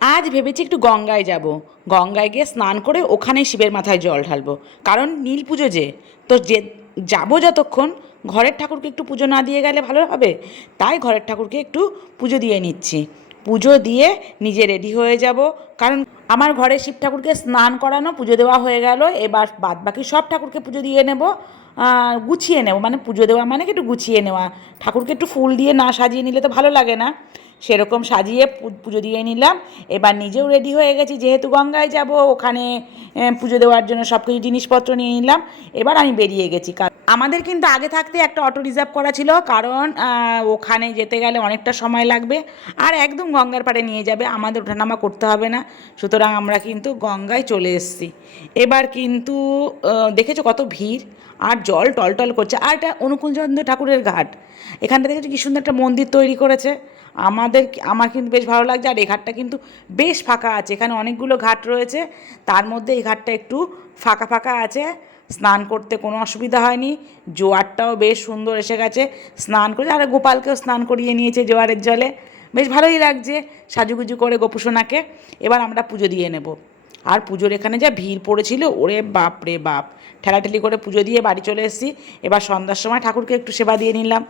আজ ভেবেছি একটু গঙ্গায় যাব। গঙ্গায় গিয়ে স্নান করে ওখানে শিবের মাথায় জল ঢালবো। কারণ নীল পুজো যে, তো যে, যাব যতক্ষণ, ঘরের ঠাকুরকে একটু পুজো না দিয়ে গেলে ভালো হবে? তাই ঘরের ঠাকুরকে একটু পুজো দিয়ে নিচ্ছি। পুজো দিয়ে নিজে রেডি হয়ে যাব। কারণ আমার ঘরে শিব ঠাকুরকে স্নান করানো, পুজো দেওয়া হয়ে গেল। এবার বাদ বাকি সব ঠাকুরকে পুজো দিয়ে নেব। গুছিয়ে নেব। মানে পুজো দেওয়া মানে একটু গুছিয়ে নেওয়া। ঠাকুরকে একটু ফুল দিয়ে না সাজিয়ে নিলে তো ভালো লাগে না। সেরকম সাজিয়ে পুজো দিয়ে নিলাম। এবার নিজেও রেডি হয়ে গেছি যেহেতু গঙ্গায় যাব ওখানে পুজো দেওয়ার জন্য সব কিছু জিনিসপত্র নিয়ে নিলাম। এবার আমি বেরিয়ে গেছি। আমাদের কিন্তু আগে থাকতে একটা অটো রিজার্ভ করা ছিল, কারণ ওখানে যেতে গেলে অনেকটা সময় লাগবে। আর একদম গঙ্গার পাড়ে নিয়ে যাবে, আমাদের ওঠানামা করতে হবে না। সুতরাং আমরা কিন্তু গঙ্গায় চলে এসেছি। এবার কিন্তু দেখেছ কত ভিড়? আর জল টলটল করছে। আর এটা অনুকূলচন্দ্র ঠাকুরের ঘাট। এখানটা দেখেছ কি সুন্দর একটা মন্দির তৈরি করেছে। আমাদের আমার কিন্তু বেশ ভালো লাগছে। আর এই ঘাটটা কিন্তু বেশ ফাঁকা আছে। এখানে অনেকগুলো ঘাট রয়েছে। তার মধ্যে এই ঘাটটা একটু ফাঁকা ফাঁকা আছে, স্নান করতে কোনো অসুবিধা হয়নি, জোয়ারটাও বেশ সুন্দর এসে গেছে, স্নান করে, আর গোপালকেও স্নান করিয়ে নিয়েছে জোয়ারের জলে, বেশ ভালোই লাগছে সাজুগুজু করে গোপুসোনাকে, এবার আমরা পুজো দিয়ে নেব। আর পুজোর এখানে যা ভিড় পড়েছিল, ওরে বাপ রে বাপ, ঠেলাঠেলি করে পুজো দিয়ে বাড়ি চলে এসেছি, এবার সন্ধ্যার সময় ঠাকুরকে একটু সেবা দিয়ে নিলাম।